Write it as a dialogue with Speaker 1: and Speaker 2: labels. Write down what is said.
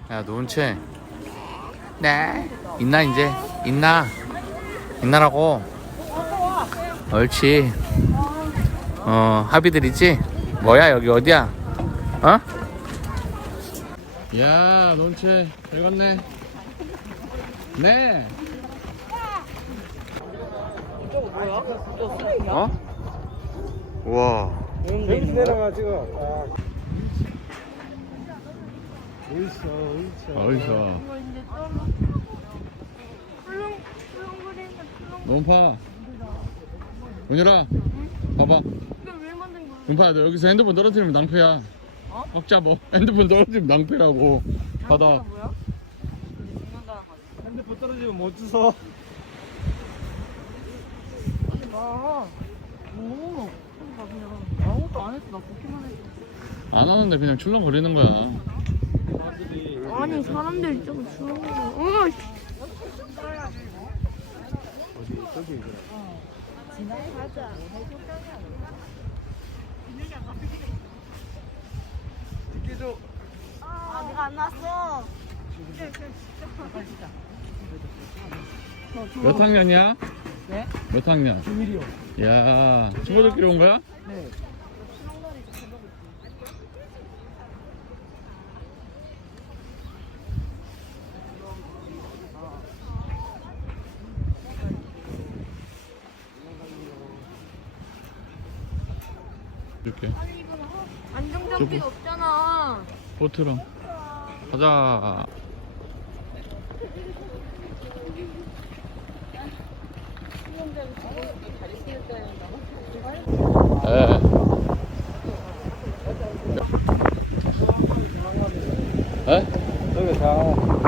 Speaker 1: 야, 노은채. 네. 있나, 이제? 있나? 있나라고? 옳지. 합의들 있지? 뭐야, 여기 어디야? 어? 야, 노은채. 잘 갔네. 네.
Speaker 2: 저거 뭐야? 저 쓰레기야?
Speaker 1: 어? 우와.
Speaker 3: 여기 내려가 지금. 어딨어.
Speaker 1: 어디서? 논파. 은율아, 봐봐.
Speaker 2: 왜 만든 거야?
Speaker 1: 논파야, 너 여기서 핸드폰 떨어뜨리면 낭패야.
Speaker 2: 어?
Speaker 1: 억자 뭐? 핸드폰 떨어뜨리면 낭패라고. 받아.
Speaker 2: 뭐야? 죽는다는 거지.
Speaker 3: 핸드폰 떨어지면 못 주워.
Speaker 2: 하지 마. 오, 나 그냥 아무것도 안 했어. 나 보기만 했어.
Speaker 1: 안 하는데 그냥 출렁거리는 거야.
Speaker 2: 아니 사람들이 좀 주는 거. 아직 안 났어.
Speaker 1: 몇 학년이야?
Speaker 3: 네?
Speaker 1: 몇 학년?
Speaker 3: 비밀이요.
Speaker 1: 야, 친구들끼리 온 거야?
Speaker 3: 네.
Speaker 1: 이렇게
Speaker 2: 안정적기가 없잖아.
Speaker 1: 보트랑 가자. 예. 에?
Speaker 3: 여기 다